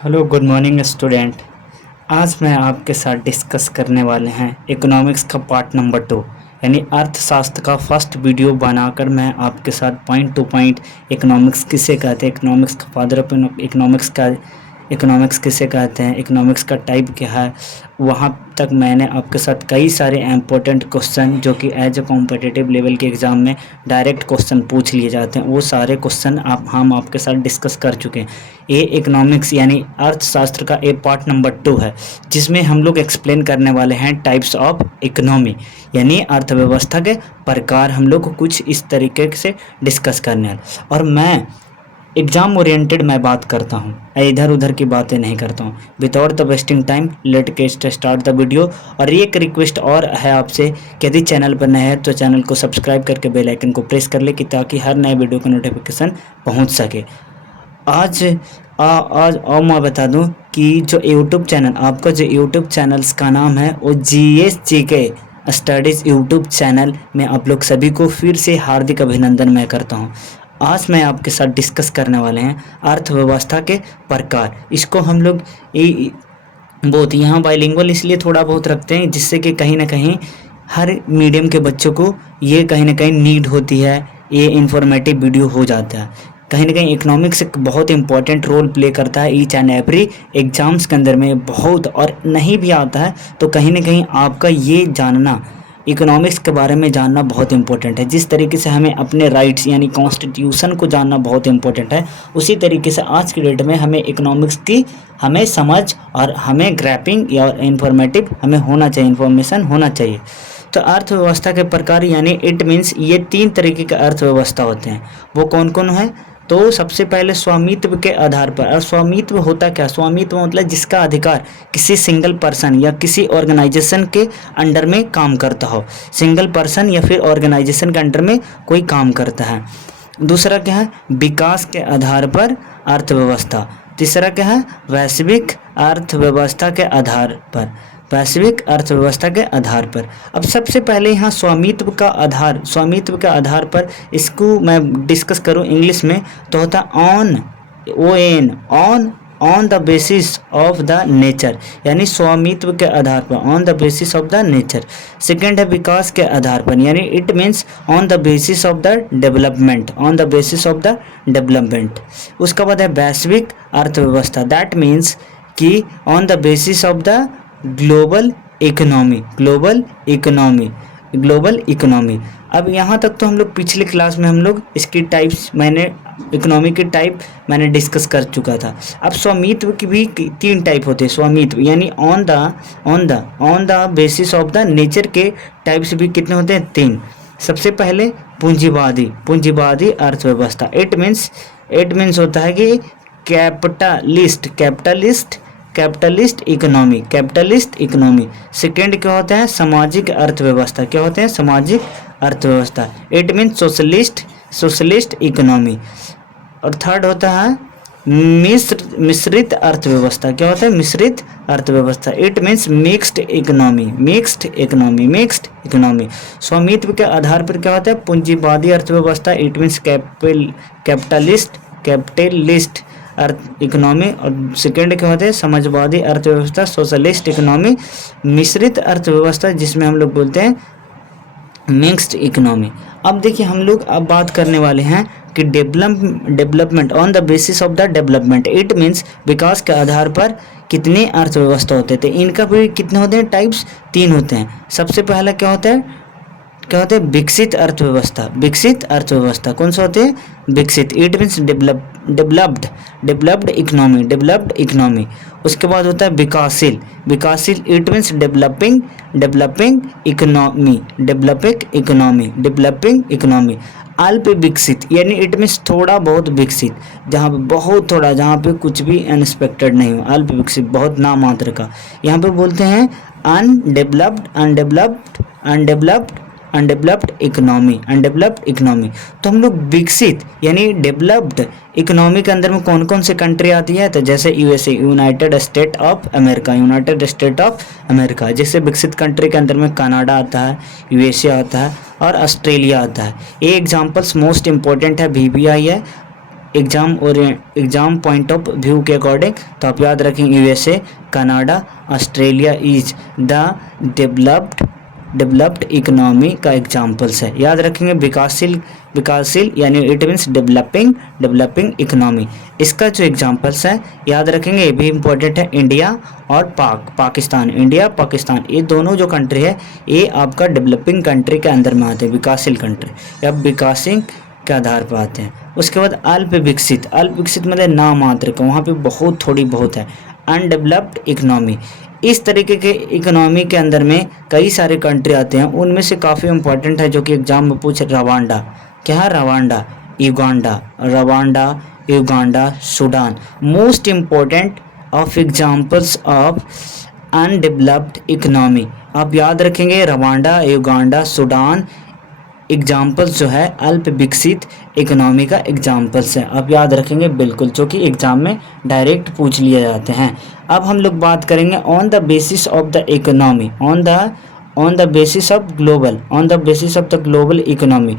Hello good morning student. आज मैं आपके साथ डिस्कस करने वाले हैं इकोनॉमिक्स का पार्ट नंबर 2 यानी अर्थशास्त्र का फर्स्ट वीडियो बनाकर मैं आपके साथ पॉइंट टू पॉइंट इकोनॉमिक्स किसे कहते हैं, इकोनॉमिक्स का फादर ऑफ इकोनॉमिक्स किसे कहते हैं, इकोनॉमिक्स का टाइप क्या है, वहाँ तक मैंने आपके साथ कई सारे इम्पोर्टेंट क्वेश्चन जो कि एज ए कॉम्पिटिटिव लेवल के एग्ज़ाम में डायरेक्ट क्वेश्चन पूछ लिए जाते हैं, वो सारे क्वेश्चन हम आपके साथ डिस्कस कर चुके हैं। ये इकोनॉमिक्स यानी अर्थशास्त्र का ए पार्ट नंबर 2 है, जिसमें हम लोग एक्सप्लेन करने वाले हैं टाइप्स ऑफ इकोनॉमी यानी अर्थव्यवस्था के प्रकार। हम लोग कुछ इस तरीके से डिस्कस करने वाले, और मैं एग्जाम ओरिएंटेड मैं बात करता हूँ, इधर उधर की बातें नहीं करता हूँ। Without the wasting time late के स्टार्ट द वीडियो। और एक रिक्वेस्ट और है आपसे कि यदि चैनल पर नए हैं तो चैनल को सब्सक्राइब करके बेल आइकन को प्रेस कर ले कि ताकि हर नए वीडियो का नोटिफिकेशन पहुँच सके। आज और मैं बता दूं कि जो यूट्यूब चैनल आपका जो यूट्यूब चैनल्स का नाम है वो GSGK स्टडीज़ यूट्यूब चैनल में आप लोग सभी को फिर से हार्दिक अभिनंदन मैं करता हूं। आज मैं आपके साथ डिस्कस करने वाले हैं अर्थव्यवस्था के प्रकार। इसको हम लोग बहुत यहाँ बाइलिंगुअल इसलिए थोड़ा बहुत रखते हैं जिससे कि कहीं ना कहीं हर मीडियम के बच्चों को ये कहीं ना कहीं नीड होती है, ये इन्फॉर्मेटिव वीडियो हो जाता है। कहीं ना कहीं इकोनॉमिक्स एक बहुत इंपॉर्टेंट रोल प्ले करता है ईच एंड एवरी एग्जाम्स के अंदर में बहुत, और नहीं भी आता है तो कहीं ना कहीं आपका ये जानना इकोनॉमिक्स के बारे में जानना बहुत इंपॉर्टेंट है। जिस तरीके से हमें अपने राइट्स यानी कॉन्स्टिट्यूशन को जानना बहुत इंपॉर्टेंट है, उसी तरीके से आज की डेट में हमें इकोनॉमिक्स की हमें समझ और हमें ग्रैपिंग या इंफॉर्मेटिव हमें होना चाहिए, इन्फॉर्मेशन होना चाहिए। तो अर्थव्यवस्था के प्रकार यानी इट मीन्स ये 3 तरीके के अर्थव्यवस्था होते हैं। वो कौन कौन है? तो सबसे पहले स्वामित्व के आधार पर। और स्वामित्व होता क्या? स्वामित्व मतलब जिसका अधिकार किसी सिंगल पर्सन या किसी ऑर्गेनाइजेशन के अंडर में काम करता हो, सिंगल पर्सन या फिर ऑर्गेनाइजेशन के अंडर में कोई काम करता है। दूसरा क्या है? विकास के आधार पर अर्थव्यवस्था। तीसरा क्या है? वैश्विक अर्थव्यवस्था के आधार पर, वैश्विक अर्थव्यवस्था के आधार पर। अब सबसे पहले यहाँ स्वामित्व का आधार पर इसको मैं डिस्कस करूँ इंग्लिश में तो होता on the basis of the nature, यानी स्वामित्व के आधार पर, on the basis of the nature. Second है विकास के आधार पर, यानी it means on the basis of the development, on the basis of the development. उसके बाद है वैश्विक अर्थव्यवस्था, दैट मीन्स कि on the basis of the global economy. अब यहाँ तक तो हम लोग पिछले क्लास में हम लोग इसकी टाइप्स इकोनॉमी की टाइप मैंने डिस्कस कर चुका था। अब स्वामित्व की भी 3 टाइप होते हैं। स्वामित्व यानी on the basis of the nature के टाइप्स भी कितने होते हैं? 3। सबसे पहले पूंजीवादी अर्थव्यवस्था। इट मीन्स होता है कि कैपिटलिस्ट इकोनॉमी। सेकेंड क्या होता है? सामाजिक अर्थव्यवस्था। क्या होते हैं? सामाजिक अर्थव्यवस्था। It means socialist economy. और थर्ड होता है मिश्रित अर्थव्यवस्था। क्या होता है? मिश्रित अर्थव्यवस्था। It means mixed economy. स्वामित्व के आधार पर क्या होता है? पूंजीवादी अर्थव्यवस्था। It means capitalist economy. और सेकेंड क्या होते हैं? समाजवादी अर्थव्यवस्था, सोशलिस्ट इकोनॉमी। मिश्रित अर्थव्यवस्था जिसमें हम लोग बोलते हैं मिक्स्ड इकोनॉमी। अब देखिए हम लोग अब बात करने वाले हैं कि development on the basis of the development. It means विकास के आधार पर कितने अर्थव्यवस्था होते थे। इनका भी कितने होते हैं? टाइप्स 3 होते हैं। सबसे पहला क्या होता है? विकसित अर्थव्यवस्था। कौन सा होते हैं? विकसित। It means developed economy. उसके बाद होता है विकासशील। It means developing economy. अल्प विकसित यानी इट मीन्स थोड़ा बहुत विकसित, जहाँ पे कुछ भी अनएक्सपेक्टेड नहीं हो। अल्प विकसित बहुत नामात्र का। यहाँ पे बोलते हैं अनडेवलप्ड इकोनॉमी। तो हम लोग विकसित यानी डेवलप्ड इकोनॉमी के अंदर में कौन कौन से कंट्री आती है? तो जैसे USA, United state of America. जैसे विकसित कंट्री के अंदर में कनाडा आता है, USA आता है और ऑस्ट्रेलिया आता है। ये एग्जांपल्स मोस्ट इंपॉर्टेंट है, VBI है। एग्जाम पॉइंट ऑफ व्यू के अकॉर्डिंग तो आप याद रखेंगे USA, Canada, Australia is the developed economy का एग्जाम्पल्स है। याद रखेंगे विकासशील यानी इट मीन्स डेवलपिंग इकोनॉमी, इसका जो एग्जाम्पल्स है याद रखेंगे, ये भी इंपॉर्टेंट है। इंडिया और पाकिस्तान, इंडिया पाकिस्तान ये दोनों जो कंट्री है ये आपका डेवलपिंग कंट्री के अंदर में आते हैं, विकासशील कंट्री या विकासिंग के आधार पर आते हैं। उसके बाद अल्प विकसित मतलब नाम मात्र का, वहाँ पे बहुत थोड़ी बहुत है। अनडेवलप्ड इकोनॉमी, इस तरीके के इकोनॉमी के अंदर में कई सारे कंट्री आते हैं, उनमें से काफ़ी इंपॉर्टेंट है जो कि एग्जाम में पूछ रवांडा, क्या है Rwanda, Uganda, Sudan. Most important of examples of undeveloped economy, आप याद रखेंगे रवांडा, युगांडा, सूडान एग्जाम्पल्स जो है अल्प विकसित इकोनॉमी का एग्जाम्पल्स है, आप याद रखेंगे बिल्कुल, जो कि एग्जाम में डायरेक्ट पूछ लिए जाते हैं। अब हम लोग बात करेंगे on the basis of the economy, on the basis of the global economy.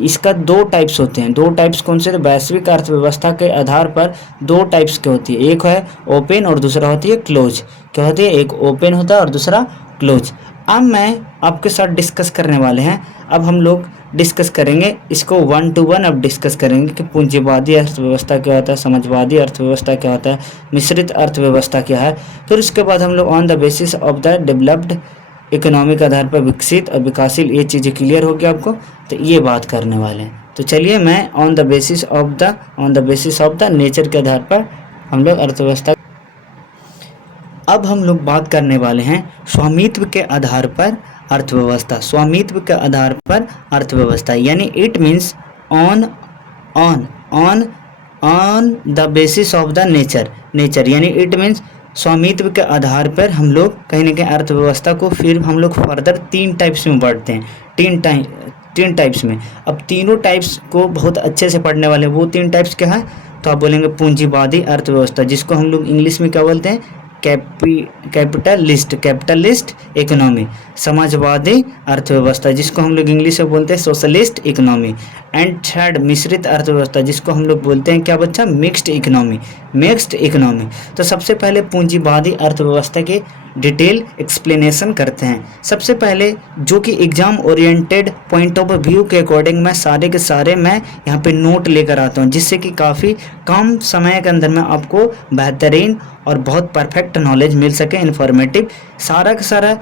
इसका दो टाइप्स होते हैं, दो टाइप्स कौन से? वैश्विक अर्थव्यवस्था के आधार पर दो टाइप्स के होती है, एक है ओपन और दूसरा होती है क्लोज। क्या होती है? एक ओपन होता है और दूसरा क्लोज। अब मैं आपके साथ डिस्कस करने वाले हैं, अब हम लोग डिस्कस करेंगे इसको 1 to 1 अब डिस्कस करेंगे कि पूंजीवादी अर्थव्यवस्था क्या होता है, समाजवादी अर्थव्यवस्था क्या होता है, मिश्रित अर्थव्यवस्था क्या है। फिर उसके बाद हम लोग on the basis of the developed economy के आधार पर विकसित और विकासशील, ये चीज़ें क्लियर हो गया आपको, तो ये बात करने वाले हैं। तो चलिए मैं on the basis of the nature के आधार पर हम लोग अर्थव्यवस्था, अब हम लोग बात करने वाले हैं स्वामित्व के आधार पर अर्थव्यवस्था, स्वामित्व के आधार पर अर्थव्यवस्था यानी it means on the basis of the nature यानी इट मीन्स स्वामित्व के आधार पर हम लोग कहीं ना कहीं अर्थव्यवस्था को फिर हम लोग फर्दर 3 टाइप्स में बांटते हैं, 3 टाइप्स में। अब तीनों टाइप्स को बहुत अच्छे से पढ़ने वाले, वो 3 टाइप्स क्या है? तो आप बोलेंगे पूंजीवादी अर्थव्यवस्था, जिसको हम लोग इंग्लिश में क्या बोलते हैं? Capitalist economy. समाजवादी अर्थव्यवस्था, जिसको हम लोग इंग्लिश में बोलते हैं सोशलिस्ट इकोनॉमी। एंड थर्ड मिश्रित अर्थव्यवस्था, जिसको हम लोग बोलते हैं क्या बच्चा? Mixed economy. तो सबसे पहले पूंजीवादी अर्थव्यवस्था के डिटेल एक्सप्लेनेशन करते हैं। सबसे पहले जो कि exam oriented point of view के अकॉर्डिंग मैं सारे के सारे मैं यहाँ पे नोट लेकर आता हूँ, जिससे कि काफ़ी कम समय के अंदर में आपको बेहतरीन और बहुत परफेक्ट नॉलेज मिल सके, इन्फॉर्मेटिव। सारा का सारा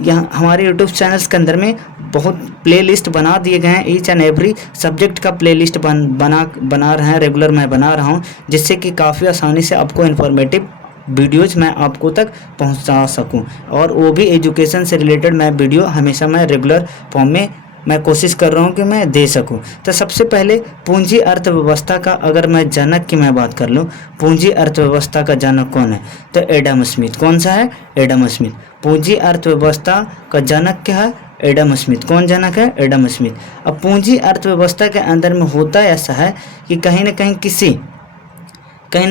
यहाँ हमारे यूट्यूब चैनल्स के अंदर में बहुत प्लेलिस्ट बना दिए गए हैं, ईच एंड एवरी सब्जेक्ट का प्लेलिस्ट बना रहे हैं, रेगुलर मैं बना रहा हूँ, जिससे कि काफ़ी आसानी से आपको इन्फॉर्मेटिव वीडियोज मैं आपको तक पहुंचा सकूं, और वो भी एजुकेशन से रिलेटेड मैं वीडियो हमेशा मैं रेगुलर फॉर्म में मैं कोशिश कर रहा हूं कि मैं दे सकूं। तो सबसे पहले पूंजी अर्थव्यवस्था का अगर मैं जनक की मैं बात कर लूं, पूंजी अर्थव्यवस्था का जनक कौन है? तो एडम स्मिथ। कौन सा है? Adam Smith. पूंजी अर्थव्यवस्था का जनक क्या है? Adam Smith. कौन जनक है? Adam Smith. अब पूंजी अर्थव्यवस्था के अंदर में होता ऐसा है कि कहीं ना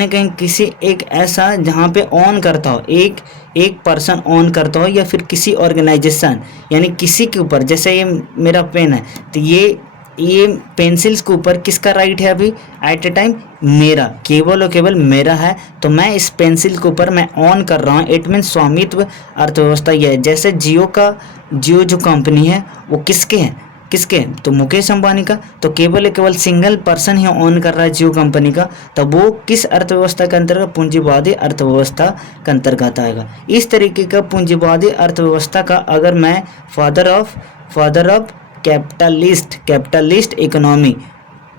कहीं किसी एक ऐसा जहाँ पे ऑन करता हो, एक पर्सन ऑन करता हो, या फिर किसी ऑर्गेनाइजेशन यानी किसी के ऊपर, जैसे ये मेरा पेन है, तो ये पेंसिल्स के ऊपर किसका राइट है? अभी एट ए टाइम मेरा, केवल और केवल मेरा है। तो मैं इस पेंसिल के ऊपर मैं ऑन कर रहा हूँ, इट मीन स्वामित्व अर्थव्यवस्था ये है। जैसे जियो जो कंपनी है वो किसके? तो मुकेश अंबानी का। तो केवल सिंगल पर्सन ही ऑन कर रहा है जियो कंपनी का, तो वो किस अर्थव्यवस्था के अंतर्गत? पूंजीवादी अर्थव्यवस्था के अंतर्गत आएगा। इस तरीके का पूंजीवादी अर्थव्यवस्था का अगर मैं फादर ऑफ कैपिटलिस्ट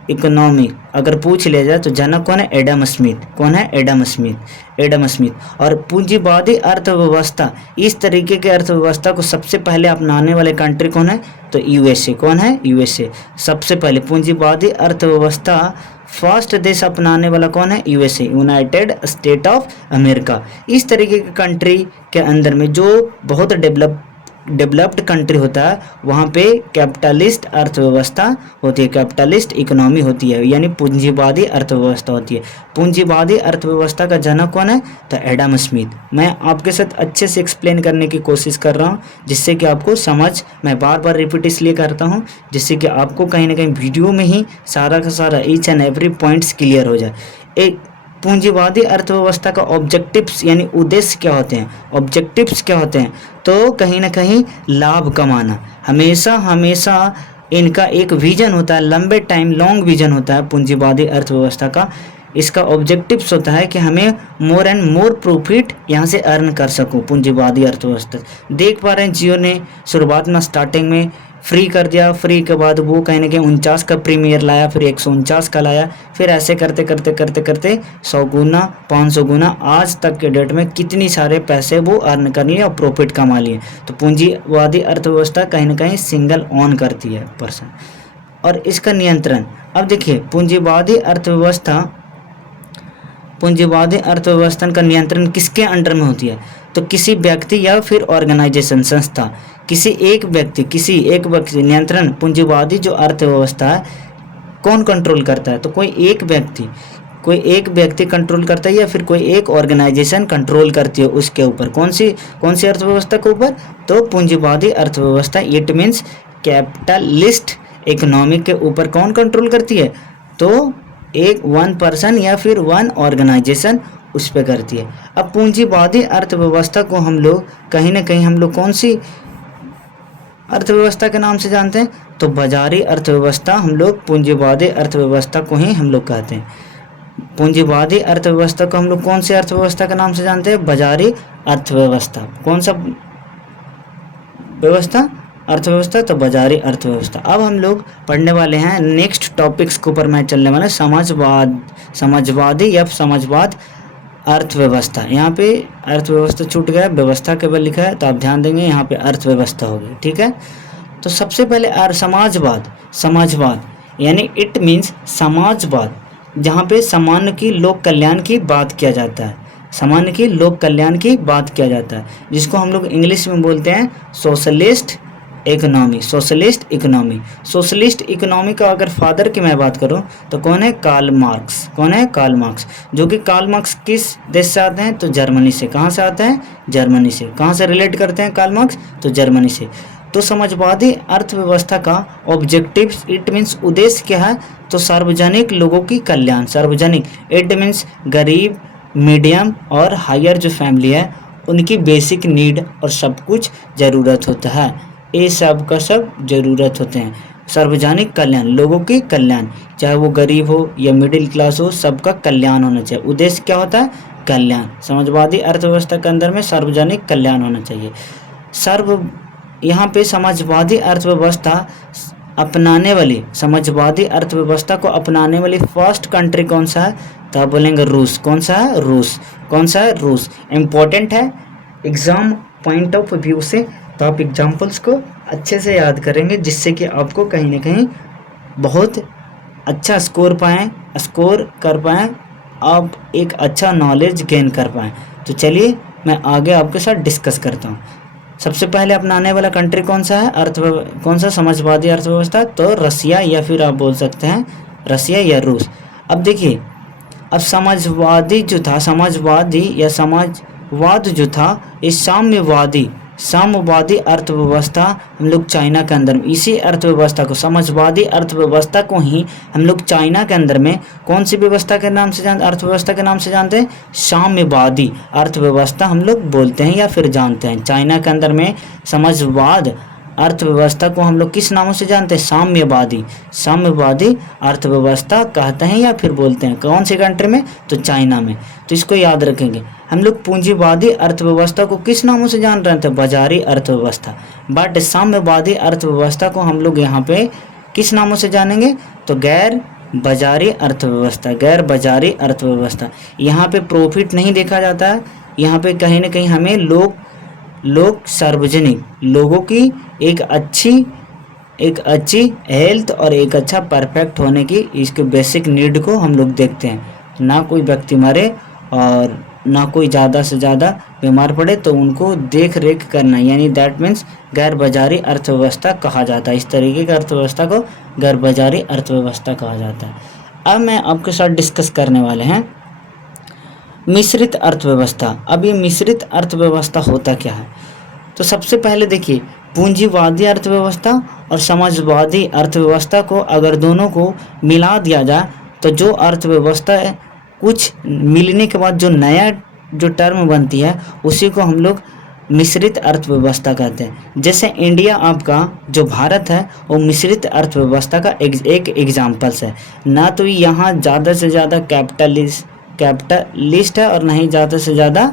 इकोनॉमी अगर पूछ लिया जाए तो जनक कौन है? Adam Smith. कौन है? Adam Smith. और पूंजीवादी अर्थव्यवस्था, इस तरीके के अर्थव्यवस्था को सबसे पहले अपनाने वाले कंट्री कौन है? तो यूएसए। कौन है? यूएसए। सबसे पहले पूंजीवादी अर्थव्यवस्था फर्स्ट देश अपनाने वाला कौन है? USA, United state of America. इस तरीके के कंट्री के अंदर में जो बहुत डेवलप्ड कंट्री होता है वहाँ पे कैपिटलिस्ट अर्थव्यवस्था होती है, कैपिटलिस्ट इकोनॉमी होती है, यानी पूंजीवादी अर्थव्यवस्था होती है। पूंजीवादी अर्थव्यवस्था का जनक कौन है? तो एडम स्मिथ। मैं आपके साथ अच्छे से एक्सप्लेन करने की कोशिश कर रहा हूँ जिससे कि आपको समझ, मैं बार बार रिपीट इसलिए करता हूँ जिससे कि आपको कहीं ना कहीं वीडियो में ही सारा का सारा each and every points clear हो जाए। एक पूंजीवादी अर्थव्यवस्था का ऑब्जेक्टिव्स यानी उद्देश्य क्या होते हैं? ऑब्जेक्टिव्स क्या होते हैं? तो कहीं ना कहीं लाभ कमाना, हमेशा हमेशा इनका एक विजन होता है, लंबे टाइम लॉन्ग विजन होता है पूंजीवादी अर्थव्यवस्था का। इसका ऑब्जेक्टिव्स होता है कि हमें मोर एंड मोर प्रॉफिट यहाँ से अर्न कर सकूँ। पूंजीवादी अर्थव्यवस्था देख पा रहे हैं, जियो ने शुरुआत में स्टार्टिंग में फ्री कर दिया, फ्री के बाद वो कहीं ना कहीं 49 का प्रीमियर लाया, फिर 149 का लाया, फिर ऐसे करते करते करते करते 100 गुना 500 गुना आज तक के डेट में कितनी सारे पैसे वो अर्न कर लिए और प्रॉफिट कमा लिए। तो पूंजीवादी अर्थव्यवस्था कहीं ना कहीं सिंगल ऑन करती है पर्सन। और इसका नियंत्रण, अब देखिए पूंजीवादी अर्थव्यवस्था का नियंत्रण किसके अंडर में होती है? तो किसी व्यक्ति या फिर ऑर्गेनाइजेशन, संस्था, किसी एक व्यक्ति नियंत्रण पूंजीवादी जो अर्थव्यवस्था है कौन कंट्रोल करता है? तो कोई एक व्यक्ति कंट्रोल करता है या फिर कोई एक ऑर्गेनाइजेशन कंट्रोल करती है उसके ऊपर। कौन सी अर्थव्यवस्था के ऊपर? तो पूंजीवादी अर्थव्यवस्था, इट मीन्स कैपिटलिस्ट इकोनॉमी के ऊपर कौन कंट्रोल करती है? तो एक वन पर्सन या फिर वन ऑर्गेनाइजेशन उस पर करती है। अब पूंजीवादी अर्थव्यवस्था को हम लोग कहीं ना कहीं हम लोग कौन सी अर्थव्यवस्था के नाम से जानते हैं? तो बाजारी अर्थव्यवस्था हम लोग पूंजीवादी अर्थव्यवस्था को ही हम लोग कहते हैं। पूंजीवादी अर्थव्यवस्था को हम लोग कौन सी अर्थव्यवस्था के नाम से जानते हैं? बाजारी अर्थव्यवस्था। कौन सा अर्थव्यवस्था? तो बाजारी अर्थव्यवस्था। अब हम लोग पढ़ने वाले हैं नेक्स्ट टॉपिक्स के ऊपर मैं चलने वाला समाजवादी या समाजवाद अर्थव्यवस्था। यहाँ पे अर्थव्यवस्था छूट गया, व्यवस्था केवल लिखा है, तो आप ध्यान देंगे यहाँ पे अर्थव्यवस्था होगी, ठीक है। तो सबसे पहले समाजवाद यानी इट मीन्स समाजवाद, जहाँ पे सामान्य की लोक कल्याण की बात किया जाता है, जिसको हम लोग इंग्लिश में बोलते हैं सोशलिस्ट इकोनॉमी का अगर फादर की मैं बात करूं तो कौन है? Karl Marx. जो कि कार्ल मार्क्स किस देश से आते हैं? तो जर्मनी से। कहाँ से आते हैं? जर्मनी से। कहाँ से रिलेट करते हैं कार्ल मार्क्स? तो जर्मनी से। तो समाजवादी अर्थव्यवस्था का ऑब्जेक्टिव, इट मीन्स उद्देश्य क्या है? तो सार्वजनिक लोगों की कल्याण। सार्वजनिक इट मीन्स गरीब, मीडियम और हायर जो फैमिली है उनकी बेसिक नीड और सब कुछ ज़रूरत होता है, ये सब का सब ज़रूरत होते हैं। सार्वजनिक कल्याण, लोगों की कल्याण, चाहे वो गरीब हो या मिडिल क्लास हो, सबका कल्याण होना चाहिए। उद्देश्य क्या होता है? कल्याण। समाजवादी अर्थव्यवस्था के अंदर में सार्वजनिक कल्याण होना चाहिए। यहाँ पे समाजवादी अर्थव्यवस्था को अपनाने वाली फर्स्ट कंट्री कौन सा है? तो आप बोलेंगे रूस। कौन सा है? रूस। इम्पोर्टेंट है एग्जाम पॉइंट ऑफ व्यू से, तो आप एग्जाम्पल्स को अच्छे से याद करेंगे जिससे कि आपको कहीं ना कहीं बहुत अच्छा स्कोर कर पाएँ, आप एक अच्छा नॉलेज गेन कर पाएँ। तो चलिए मैं आगे आपके साथ डिस्कस करता हूँ। सबसे पहले अपनाने वाला कंट्री कौन सा है? कौन सा समाजवादी अर्थव्यवस्था? तो रसिया, या फिर आप बोल सकते हैं रसिया या रूस। अब देखिए, अब समाजवाद जो था, इस साम्यवादी अर्थव्यवस्था हम लोग चाइना के अंदर में, इसी अर्थव्यवस्था को, समाजवादी अर्थव्यवस्था को ही हम लोग चाइना के अंदर में कौन सी अर्थव्यवस्था के नाम से जानते हैं? साम्यवादी अर्थव्यवस्था हम लोग बोलते हैं या फिर जानते हैं। चाइना के अंदर में समाजवाद अर्थव्यवस्था को हम लोग किस नामों से जानते हैं? साम्यवादी अर्थव्यवस्था कहते हैं या फिर बोलते हैं। कौन सी कंट्री में? तो चाइना में। तो इसको याद रखेंगे। हम लोग पूंजीवादी अर्थव्यवस्था को किस नामों से जान रहे थे? बाजारी अर्थव्यवस्था। बट साम्यवादी अर्थव्यवस्था को हम लोग यहाँ पे किस नामों से जानेंगे? तो गैर बाजारी अर्थव्यवस्था। यहाँ पे प्रॉफिट नहीं देखा जाता है, यहाँ पे कहीं ना कहीं हमें सार्वजनिक लोगों की एक अच्छी हेल्थ और एक अच्छा परफेक्ट होने की, इसके बेसिक नीड को हम लोग देखते हैं, ना कोई व्यक्ति मरे और ना कोई ज़्यादा से ज़्यादा बीमार पड़े, तो उनको देख रेख करना, यानी दैट मीन्स गैर बाजारी अर्थव्यवस्था कहा जाता है। इस तरीके की अर्थव्यवस्था को गैर बाजारी अर्थव्यवस्था कहा जाता है। अब मैं आपके साथ डिस्कस करने वाले हैं मिश्रित अर्थव्यवस्था। अब ये मिश्रित अर्थव्यवस्था होता क्या है? तो सबसे पहले देखिए, पूंजीवादी अर्थव्यवस्था और समाजवादी अर्थव्यवस्था को अगर दोनों को मिला दिया जाए तो जो अर्थव्यवस्था है, कुछ मिलने के बाद जो नया जो टर्म बनती है उसी को हम लोग मिश्रित अर्थव्यवस्था कहते हैं। जैसे इंडिया आपका जो भारत है वो मिश्रित अर्थव्यवस्था का एक एग्जाम्पल्स है। ना तो यहाँ ज़्यादा से ज़्यादा कैपिटलिस्ट है और नहीं ज़्यादा से ज़्यादा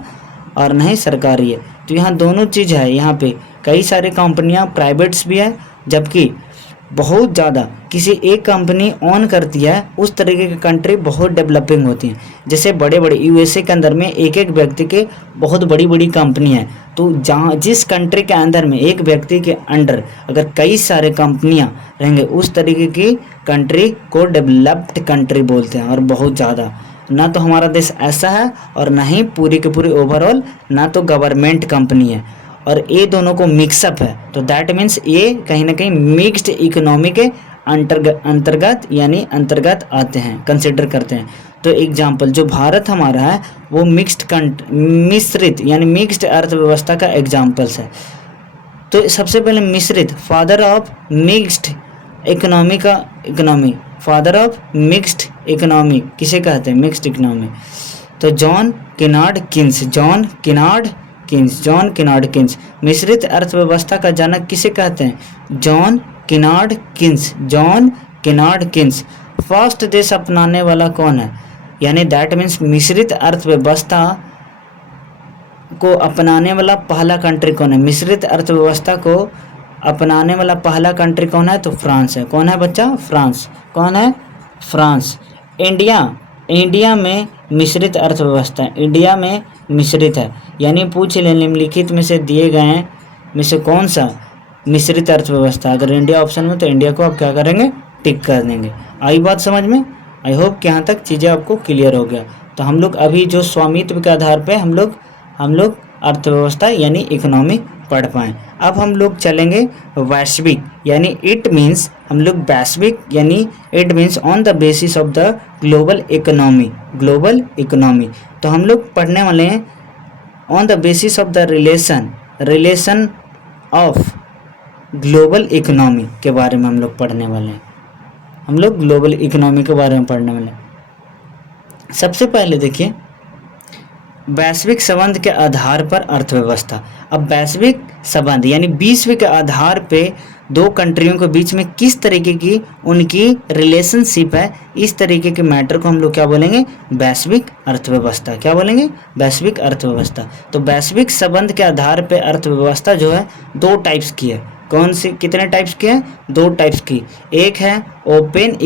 और नहीं सरकारी है। तो यहाँ दोनों चीज़ है। यहाँ पे कई सारी कंपनियाँ प्राइवेट्स भी है, जबकि बहुत ज़्यादा किसी एक कंपनी ऑन करती है उस तरीके की कंट्री बहुत डेवलपिंग होती हैं। जैसे बड़े बड़े यूएसए के अंदर में एक एक व्यक्ति के बहुत बड़ी बड़ी कंपनी है। तो जहाँ जिस कंट्री के अंदर में एक व्यक्ति के अंडर अगर कई सारे कंपनियाँ रहेंगे उस तरीके की कंट्री को डेवलप्ड कंट्री बोलते हैं। और बहुत ज़्यादा ना तो हमारा देश ऐसा है और ना ही पूरी के पूरी ओवरऑल ना तो गवर्नमेंट कंपनी है, और ये दोनों को मिक्सअप है। तो दैट मीन्स ये कहीं ना कहीं मिक्स्ड इकोनॉमी के अंतर्गत यानी अंतर्गत आते हैं, कंसिडर करते हैं। तो एग्जाम्पल जो भारत हमारा है वो मिश्रित यानी मिक्स्ड अर्थव्यवस्था का एग्जाम्पल्स है। तो सबसे पहले मिश्रित, फादर ऑफ मिक्स्ड इकोनॉमी का economy, father of mixed economy किसे कहते हैं? Mixed economy. तो जॉन किनार्ड किन्स। मिश्रित अर्थव्यवस्था का जनक किसे कहते हैं? John किनार्ड Keynes. फर्स्ट देश अपनाने वाला कौन है? यानी दैट मीन्स मिश्रित अर्थव्यवस्था को अपनाने वाला पहला कंट्री कौन है? मिश्रित अर्थव्यवस्था को अपनाने वाला पहला कंट्री कौन है? तो फ्रांस है। कौन है बच्चा? फ्रांस। कौन है? फ्रांस। इंडिया में मिश्रित अर्थव्यवस्था, इंडिया में मिश्रित है। यानी पूछ लें निम्नलिखित में से दिए गए हैं में से कौन सा मिश्रित अर्थव्यवस्था? अगर इंडिया ऑप्शन में तो इंडिया को आप क्या करेंगे? टिक कर देंगे। आई बात समझ में? आई होप कि यहाँ तक चीज़ें आपको क्लियर हो गया। तो हम लोग अभी जो स्वामित्व के आधार पे हम लोग अर्थव्यवस्था यानी इकोनॉमी पढ़ पाएँ। अब हम लोग चलेंगे वैश्विक, यानी इट मीन्स हम लोग वैश्विक यानी it means on the basis of the global economy. तो हम लोग पढ़ने वाले हैं on the basis of the relation of global economy के बारे में हम लोग पढ़ने वाले हैं। हम लोग ग्लोबल इकोनॉमी के बारे में पढ़ने वाले हैं। सबसे पहले देखिए वैश्विक संबंध के आधार पर अर्थव्यवस्था। अब वैश्विक संबंध यानी विश्व के आधार पे दो कंट्रियों के बीच में किस तरीके की उनकी रिलेशनशिप है, इस तरीके के मैटर को हम लोग क्या बोलेंगे? वैश्विक अर्थव्यवस्था। क्या बोलेंगे? वैश्विक अर्थव्यवस्था। तो वैश्विक संबंध के आधार पे अर्थव्यवस्था जो है दो टाइप्स की है। कौन सी? कितने टाइप्स की है? दो टाइप्स की। एक है ओपन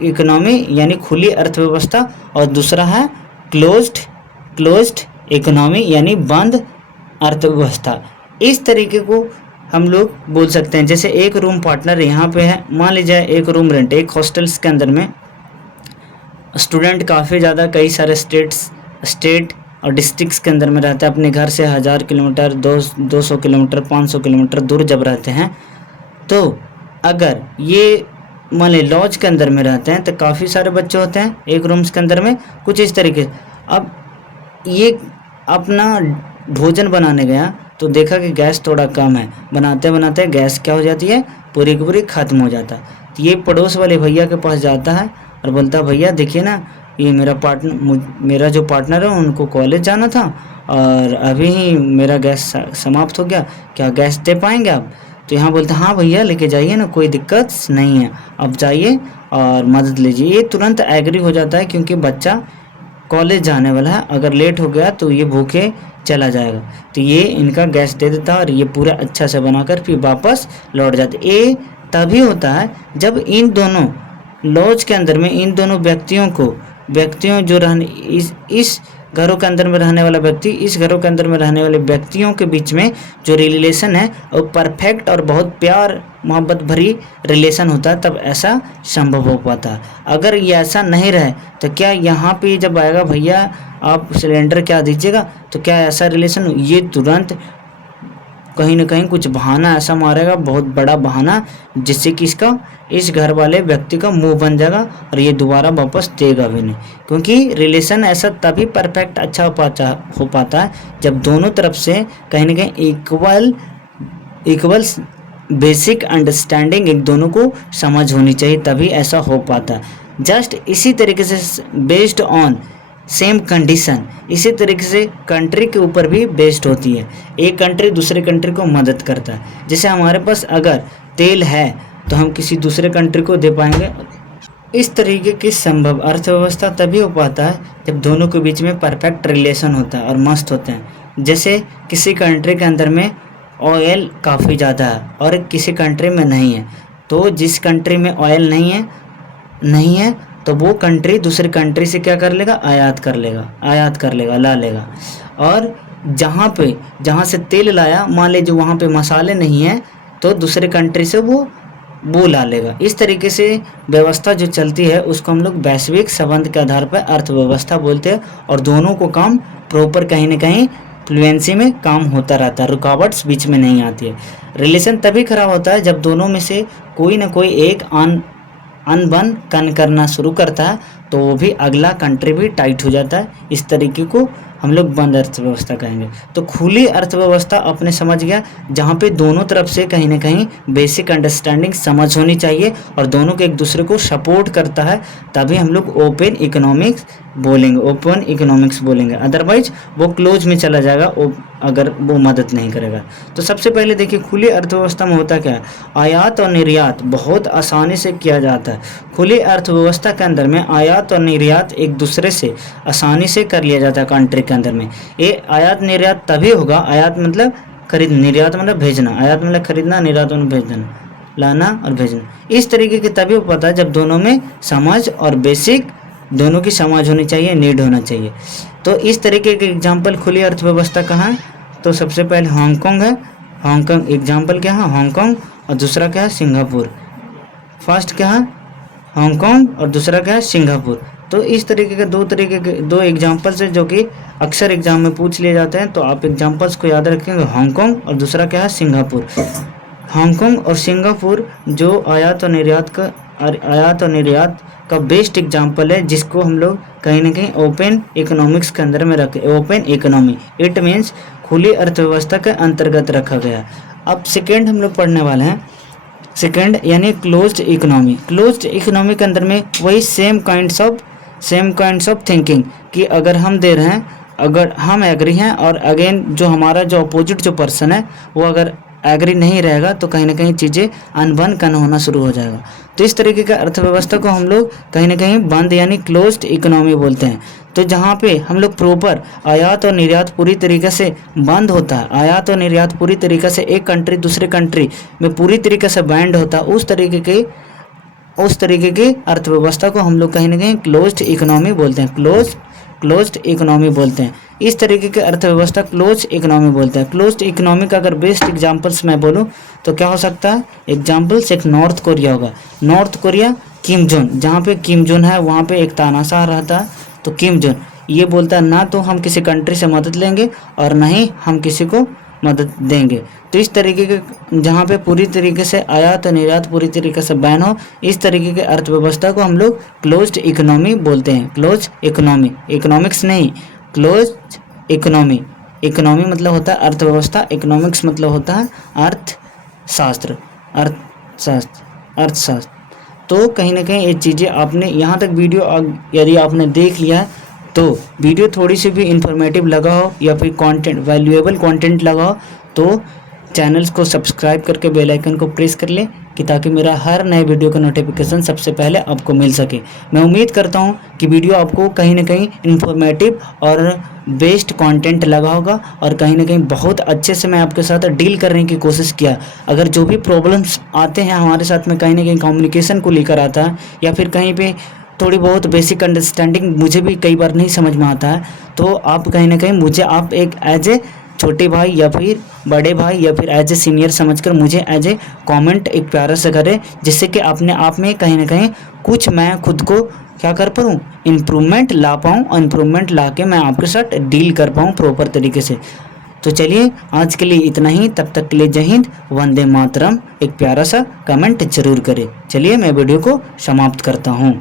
इकोनॉमी यानी खुली अर्थव्यवस्था, और दूसरा है क्लोज्ड इकोनॉमी यानी बंद अर्थव्यवस्था। इस तरीके को हम लोग बोल सकते हैं। जैसे एक रूम पार्टनर यहाँ पे है, मान लीजिए एक रूम रेंट, एक हॉस्टल्स के अंदर में स्टूडेंट काफ़ी ज़्यादा कई सारे स्टेट और डिस्ट्रिक्ट्स के अंदर में रहते हैं। अपने घर से 1000 किलोमीटर 200 किलोमीटर 500 किलोमीटर दूर जब रहते हैं, तो अगर ये मान ली लॉज के अंदर में रहते हैं तो काफ़ी सारे बच्चे होते हैं एक रूम्स के अंदर में, कुछ इस तरीके से। अब ये अपना भोजन बनाने गया तो देखा कि गैस थोड़ा कम है, बनाते बनाते गैस क्या हो जाती है? पूरी की पूरी ख़त्म हो जाता है। तो ये पड़ोस वाले भैया के पास जाता है और बोलता है भैया देखिए ना, ये मेरा जो पार्टनर है उनको कॉलेज जाना था और अभी ही मेरा गैस समाप्त हो गया, क्या गैस दे पाएंगे आप? तो यहाँ बोलते हाँ भैया लेके जाइए ना, कोई दिक्कत नहीं है, आप जाइए और मदद लीजिए। ये तुरंत एग्री हो जाता है क्योंकि बच्चा कॉलेज जाने वाला है, अगर लेट हो गया तो ये भूखे चला जाएगा। तो ये इनका गैस दे देता है और ये पूरा अच्छा से बनाकर फिर वापस लौट जाते। ये तभी होता है जब इन दोनों लॉज के अंदर में इन दोनों व्यक्तियों जो रहने इस घरों के अंदर में रहने वाला व्यक्ति, इस घरों के अंदर में रहने वाले व्यक्तियों के बीच में जो रिलेशन है वो परफेक्ट और बहुत प्यार मोहब्बत भरी रिलेशन होता है, तब ऐसा संभव हो पाता है। अगर ये ऐसा नहीं रहे तो क्या यहाँ पे जब आएगा भैया आप सिलेंडर क्या दीजिएगा, तो क्या ऐसा रिलेशन, ये तुरंत कहीं ना कहीं कुछ बहाना ऐसा मारेगा, बहुत बड़ा बहाना, जिससे कि इस घर वाले व्यक्ति का मुंह बन जाएगा और ये दोबारा वापस देगा भी नहीं। क्योंकि रिलेशन ऐसा तभी परफेक्ट अच्छा हो पाता है जब दोनों तरफ से कहीं ना कहीं इक्वल बेसिक अंडरस्टैंडिंग एक दोनों को समझ होनी चाहिए, तभी ऐसा हो पाता है। जस्ट इसी तरीके से बेस्ड ऑन सेम कंडीशन, इसी तरीके से कंट्री के ऊपर भी बेस्ड होती है। एक कंट्री दूसरे कंट्री को मदद करता है। जैसे हमारे पास अगर तेल है तो हम किसी दूसरे कंट्री को दे पाएंगे। इस तरीके की संभव अर्थव्यवस्था तभी हो पाता है जब दोनों के बीच में परफेक्ट रिलेशन होता है और मस्त होते हैं। जैसे किसी कंट्री के अंदर में ऑयल काफ़ी ज़्यादा है और किसी कंट्री में नहीं है, तो जिस कंट्री में ऑयल नहीं है तो वो कंट्री दूसरी कंट्री से क्या कर लेगा, आयात कर लेगा, ला लेगा। और जहाँ से तेल लाया, मान लीजिए वहाँ पे मसाले नहीं हैं तो दूसरे कंट्री से वो ला लेगा। इस तरीके से व्यवस्था जो चलती है उसको हम लोग वैश्विक संबंध के आधार पर अर्थव्यवस्था बोलते हैं। और दोनों को काम प्रॉपर कहीं ना कहीं फ्लुएंसी में काम होता रहता है, रुकावट्स बीच में नहीं आती है। रिलेशन तभी खराब होता है जब दोनों में से कोई ना कोई एक अनबन करना शुरू करता है, तो वो भी अगला कंट्री भी टाइट हो जाता है। इस तरीके को हम लोग बंद अर्थव्यवस्था कहेंगे। तो खुली अर्थव्यवस्था अपने समझ गया, जहाँ पे दोनों तरफ से कहीं ना कहीं बेसिक अंडरस्टैंडिंग समझ होनी चाहिए और दोनों के एक दूसरे को सपोर्ट करता है, तभी हम लोग ओपन इकोनॉमिक्स बोलेंगे। अदरवाइज वो क्लोज में चला जाएगा अगर वो मदद नहीं करेगा। तो सबसे पहले देखिए खुली अर्थव्यवस्था में होता क्या है, आयात और निर्यात बहुत आसानी से किया जाता है। खुली अर्थव्यवस्था के अंदर में आयात और निर्यात एक दूसरे से आसानी से कर लिया जाता है। कंट्री के अंदर में ये आयात निर्यात तभी होगा, आयात मतलब खरीद, निर्यात मतलब भेजना, आयात मतलब खरीदना, निर्यात मतलब भेजना, लाना और भेजना। इस तरीके के तभी पता है जब दोनों में समझ और बेसिक दोनों की समझ होनी चाहिए, नीड होना चाहिए। तो इस तरीके के एग्जाम्पल खुली अर्थव्यवस्था कहाँ है, तो सबसे पहले हांगकांग है। हांगकांग एग्जाम्पल क्या है, हांगकांग, और दूसरा क्या है, सिंगापुर। फर्स्ट क्या है हांगकांग और दूसरा क्या है, सिंगापुर। तो इस तरीके के दो एग्जाम्पल्स है जो कि अक्सर एग्जाम में पूछ लिए जाते हैं, तो आप एग्जाम्पल्स को याद रखेंगे, हांगकांग और दूसरा क्या है, सिंगापुर। हांगकांग और सिंगापुर जो आयात और निर्यात का बेस्ट एग्जाम्पल है, जिसको हम लोग कहीं ना कहीं ओपन इकोनॉमिक्स के अंदर में रखे। ओपन इकोनॉमी इट मीन्स खुली अर्थव्यवस्था के अंतर्गत रखा गया। अब सेकेंड हम लोग पढ़ने वाले हैं, सेकेंड यानी क्लोज्ड इकोनॉमी। क्लोज्ड इकोनॉमी के अंदर में वही सेम काइंड्स ऑफ थिंकिंग कि अगर हम दे रहे हैं, अगर हम एग्री हैं और अगेन जो हमारा जो अपोजिट जो पर्सन है वो अगर एग्री नहीं रहेगा तो कहीं ना कहीं चीज़ें अनबन कन होना शुरू हो जाएगा। तो इस तरीके का अर्थव्यवस्था को हम लोग कहीं ना कहीं बंद यानी क्लोज्ड इकोनॉमी बोलते हैं। तो जहाँ पे हम लोग प्रॉपर आयात और निर्यात पूरी तरीके से बंद होता है, आयात और निर्यात पूरी तरीके से एक कंट्री दूसरे कंट्री में पूरी तरीके से बैंड होता है, उस तरीके की अर्थव्यवस्था को हम लोग कहीं ना कहीं क्लोज्ड इकोनॉमी बोलते हैं, क्लोज्ड इकोनॉमी बोलते हैं। इस तरीके की अर्थव्यवस्था क्लोज इकोनॉमी बोलते हैं। क्लोज्ड इकोनॉमी का अगर बेस्ट एग्जांपल्स मैं बोलूं तो क्या हो सकता है, एग्जांपल्स एक नॉर्थ कोरिया होगा। नॉर्थ कोरिया किम जोन, जहाँ पे किम जोन है वहाँ पे एक तानाशाह रहता है, तो किम जोन ये बोलता है ना तो हम किसी कंट्री से मदद लेंगे और ना ही हम किसी को मदद देंगे। तो इस तरीके के जहाँ पे पूरी तरीके से आयात और निर्यात पूरी तरीके से बैन हो, इस तरीके के अर्थव्यवस्था को हम लोग क्लोज्ड इकोनॉमी बोलते हैं। क्लोज इकोनॉमी, इकोनॉमिक्स नहीं, क्लोज इकोनॉमी। इकोनॉमी मतलब होता है अर्थव्यवस्था, इकोनॉमिक्स मतलब होता है अर्थशास्त्र। तो कहीं ना कहीं ये चीज़ें आपने यहाँ तक वीडियो यदि आपने देख लिया है तो वीडियो थोड़ी सी भी इंफॉर्मेटिव लगा हो या फिर कंटेंट वैल्यूएबल कंटेंट लगा हो तो चैनल्स को सब्सक्राइब करके बेल आइकन को प्रेस कर लें कि ताकि मेरा हर नए वीडियो का नोटिफिकेशन सबसे पहले आपको मिल सके। मैं उम्मीद करता हूं कि वीडियो आपको कहीं ना कहीं इन्फॉर्मेटिव और बेस्ट कंटेंट लगा होगा और कहीं ना कहीं बहुत अच्छे से मैं आपके साथ डील करने की कोशिश किया। अगर जो भी प्रॉब्लम्स आते हैं हमारे साथ में कहीं ना कहीं कम्युनिकेशन को लेकर आता है या फिर कहीं पे थोड़ी बहुत बेसिक अंडरस्टैंडिंग मुझे भी कई बार नहीं समझ में आता है, तो आप कहीं ना कहीं मुझे आप एक एज ए छोटे भाई या फिर बड़े भाई या फिर एज ए सीनियर समझकर मुझे एज ए कमेंट एक प्यारा सा करें, जिससे कि अपने आप में कहीं ना कहीं कुछ मैं खुद को क्या कर पाऊँ, इम्प्रूवमेंट ला पाऊँ, और इम्प्रूवमेंट ला के मैं आपके साथ डील कर पाऊँ प्रॉपर तरीके से। तो चलिए आज के लिए इतना ही, तब तक के लिए जय हिंद, वंदे मातरम। एक प्यारा सा कमेंट जरूर करें। चलिए मैं वीडियो को समाप्त करता हूँ।